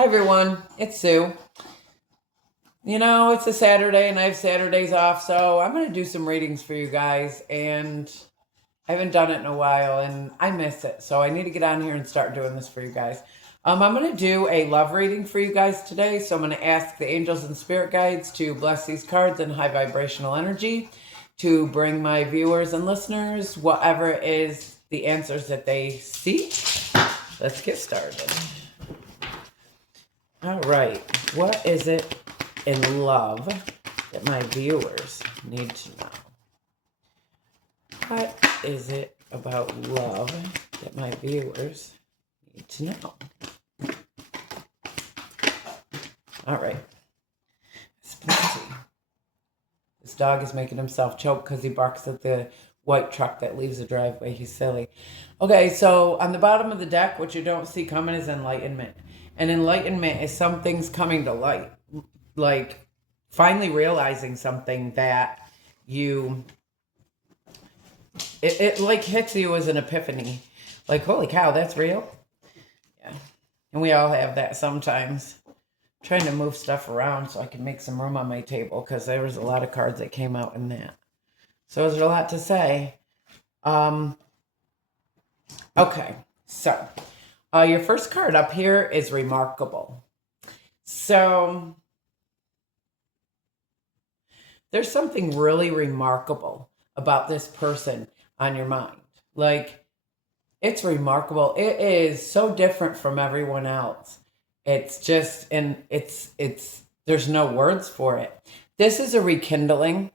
Hi everyone, it's Sue. It's a Saturday and I have Saturdays off, so I'm going to do some readings for you guys. And I haven't done it in a while and I miss it, so I need to get on here and start doing this for you guys. I'm going to do a love reading for you guys today, so I'm going to ask the angels and spirit guides to bless these cards in high vibrational energy to bring my viewers and listeners whatever is the answers that they seek. Let's get started. All right, what is it in love that my viewers need to know? What is it about love that my viewers need to know? All right, let's see. This dog is making himself choke because he barks at the white truck that leaves the driveway. He's silly. Okay, so on the bottom of the deck, what you don't see coming is enlightenment. And enlightenment is some things coming to light, like finally realizing something that it like hits you as an epiphany. Like, holy cow, that's real? Yeah. And we all have that sometimes. I'm trying to move stuff around so I can make some room on my table because there was a lot of cards that came out in that. So there's a lot to say. Okay, so your first card up here is remarkable. So there's something really remarkable about this person on your mind. Like, it's remarkable. It is so different from everyone else. It's just, and it's, there's no words for it. This is a rekindling.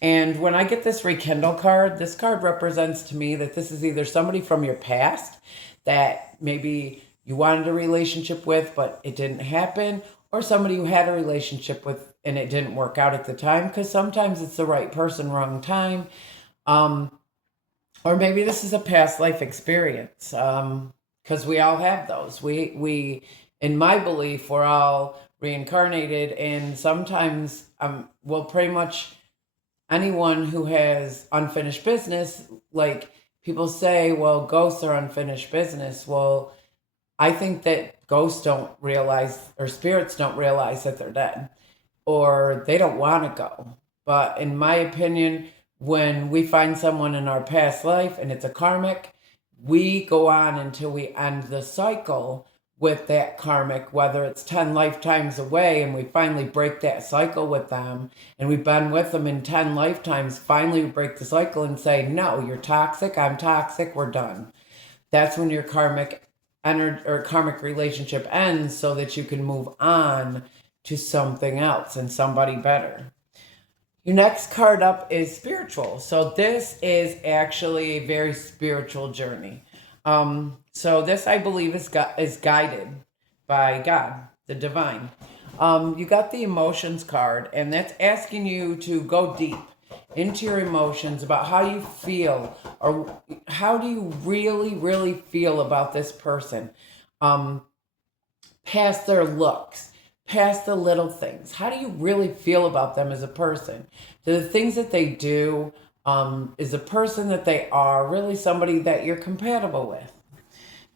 And when I get this rekindle card, this card represents to me that this is either somebody from your past that maybe you wanted a relationship with, but it didn't happen, or somebody you had a relationship with and it didn't work out at the time, because sometimes it's the right person, wrong time. Or maybe this is a past life experience, because we all have those. We, in my belief, we're all reincarnated, and sometimes, well, pretty much anyone who has unfinished business, like people say, well, ghosts are unfinished business. Well, I think that ghosts don't realize, or spirits don't realize that they're dead, or they don't want to go. But in my opinion, when we find someone in our past life and it's a karmic, we go on until we end the cycle with that karmic, whether it's 10 lifetimes away, and we finally break that cycle with them, and we've been with them in 10 lifetimes. Finally, we break the cycle and say, no, you're toxic, I'm toxic, we're done. That's when your karmic relationship ends, so that you can move on to something else and somebody better. Your next card up is spiritual. So this is actually a very spiritual journey. So this, I believe, is guided by God, the divine. You got the emotions card, and that's asking you to go deep into your emotions about how you feel, or how do you really, really feel about this person, past their looks, past the little things. How do you really feel about them as a person? Do the things that they do, is the person that they are really somebody that you're compatible with?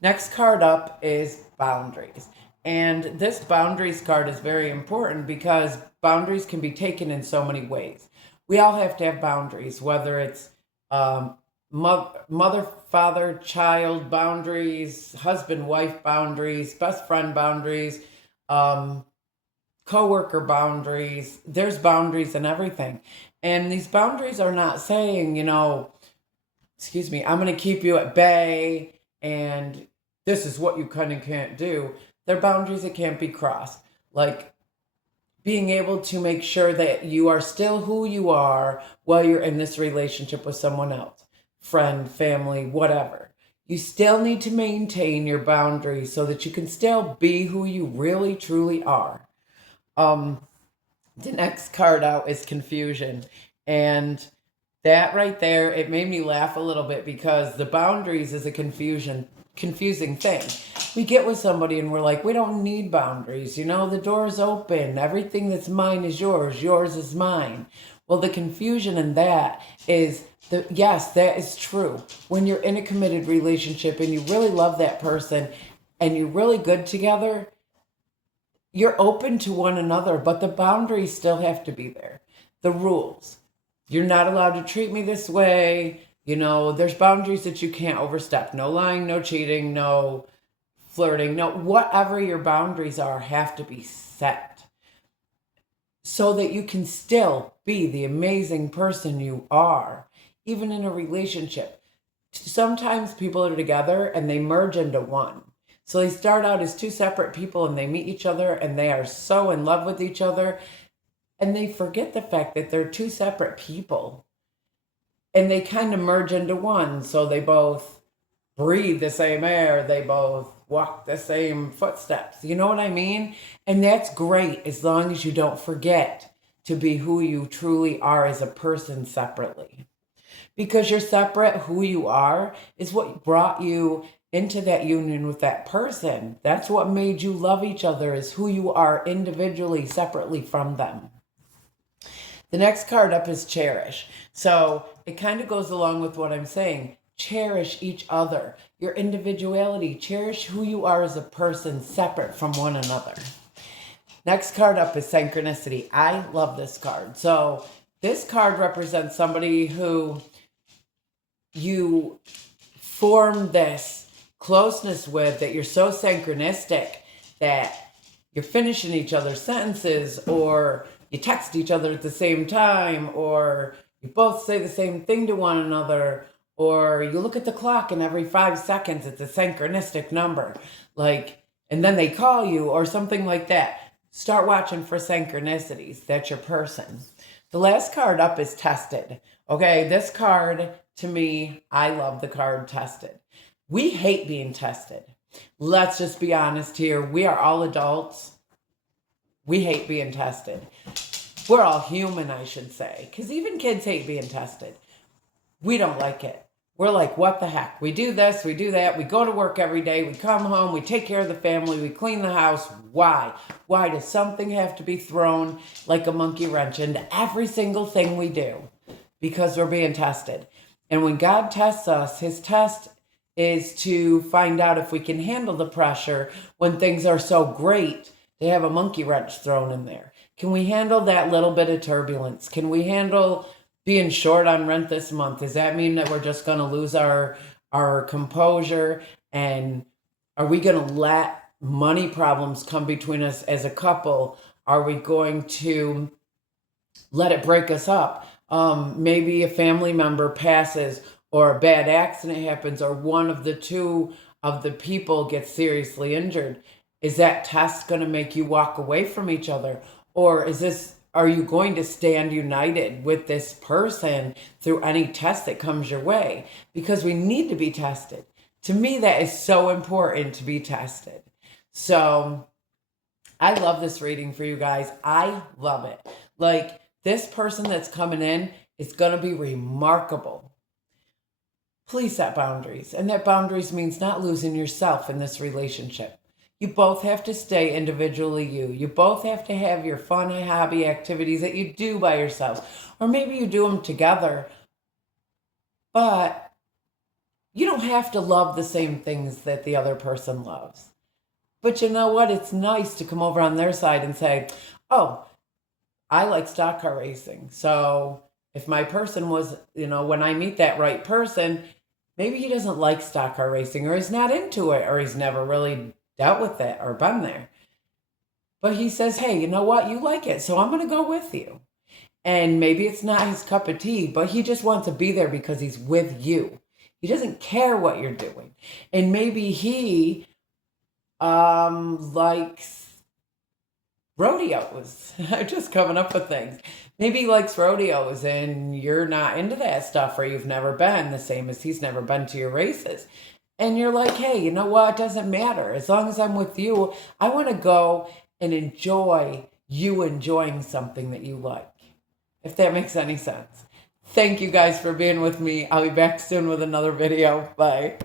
Next card up is boundaries. And this boundaries card is very important because boundaries can be taken in so many ways. We all have to have boundaries, whether it's mother, father, child boundaries, husband, wife boundaries, best friend boundaries, coworker boundaries. There's boundaries in everything. And these boundaries are not saying, excuse me, I'm going to keep you at bay and this is what you can and can't do. They're boundaries that can't be crossed. Like being able to make sure that you are still who you are while you're in this relationship with someone else, friend, family, whatever. You still need to maintain your boundaries so that you can still be who you really, truly are. The next card out is confusion. And that right there, it made me laugh a little bit because the boundaries is a confusing thing. We get with somebody and we're like, we don't need boundaries. The door is open. Everything that's mine is yours. Yours is mine. Well, the confusion in that is yes, that is true. When you're in a committed relationship and you really love that person and you're really good together, you're open to one another, but the boundaries still have to be there. The rules. You're not allowed to treat me this way. You know, there's boundaries that you can't overstep. No lying, no cheating, no flirting, no, whatever your boundaries are have to be set so that you can still be the amazing person you are, even in a relationship. Sometimes people are together and they merge into one. So they start out as two separate people and they meet each other and they are so in love with each other and they forget the fact that they're two separate people and they kind of merge into one. So they both breathe the same air, they both walk the same footsteps. You know what I mean? And that's great as long as you don't forget to be who you truly are as a person separately. Because you're separate, who you are is what brought you into that union with that person. That's what made you love each other, is who you are individually, separately from them. The next card up is cherish. So it kind of goes along with what I'm saying. Cherish each other, your individuality. Cherish who you are as a person separate from one another. Next card up is synchronicity. I love this card. So this card represents somebody who you form this closeness with, that you're so synchronistic that you're finishing each other's sentences, or you text each other at the same time, or you both say the same thing to one another, or you look at the clock and every 5 seconds it's a synchronistic number, like, and then they call you or something like that. Start watching for synchronicities. That's your person. The last card up is tested. Okay, this card, to me, I love the card tested. We hate being tested. Let's just be honest here. We are all adults. We hate being tested. We're all human, I should say, because even kids hate being tested. We don't like it. We're like, what the heck? We do this, we do that. We go to work every day. We come home. We take care of the family. We clean the house. Why? Why does something have to be thrown like a monkey wrench into every single thing we do? Because we're being tested. And when God tests us, his test is to find out if we can handle the pressure when things are so great to have a monkey wrench thrown in there. Can we handle that little bit of turbulence? Can we handle being short on rent this month? Does that mean that we're just going to lose our composure? And are we going to let money problems come between us as a couple? Are we going to let it break us up? Maybe a family member passes, or a bad accident happens, or one of the two of the people gets seriously injured. Is that test going to make you walk away from each other? Or are you going to stand united with this person through any test that comes your way? Because we need to be tested. To me, that is so important, to be tested. So I love this reading for you guys. I love it. Like, this person that's coming in is going to be remarkable. Please set boundaries. And that boundaries means not losing yourself in this relationship. You both have to stay individually you. You both have to have your fun and hobby activities that you do by yourselves. Or maybe you do them together. But you don't have to love the same things that the other person loves. But you know what? It's nice to come over on their side and say, oh, I like stock car racing. So if my person was, when I meet that right person, maybe he doesn't like stock car racing, or he's not into it, or he's never really dealt with it or been there. But he says, hey, you know what? You like it, so I'm going to go with you. And maybe it's not his cup of tea, but he just wants to be there because he's with you. He doesn't care what you're doing. And maybe he likes rodeos. I'm just coming up with things. Maybe he likes rodeos and you're not into that stuff, or you've never been, the same as he's never been to your races. And you're like, hey, you know what? It doesn't matter. As long as I'm with you, I want to go and enjoy you enjoying something that you like. If that makes any sense. Thank you guys for being with me. I'll be back soon with another video. Bye.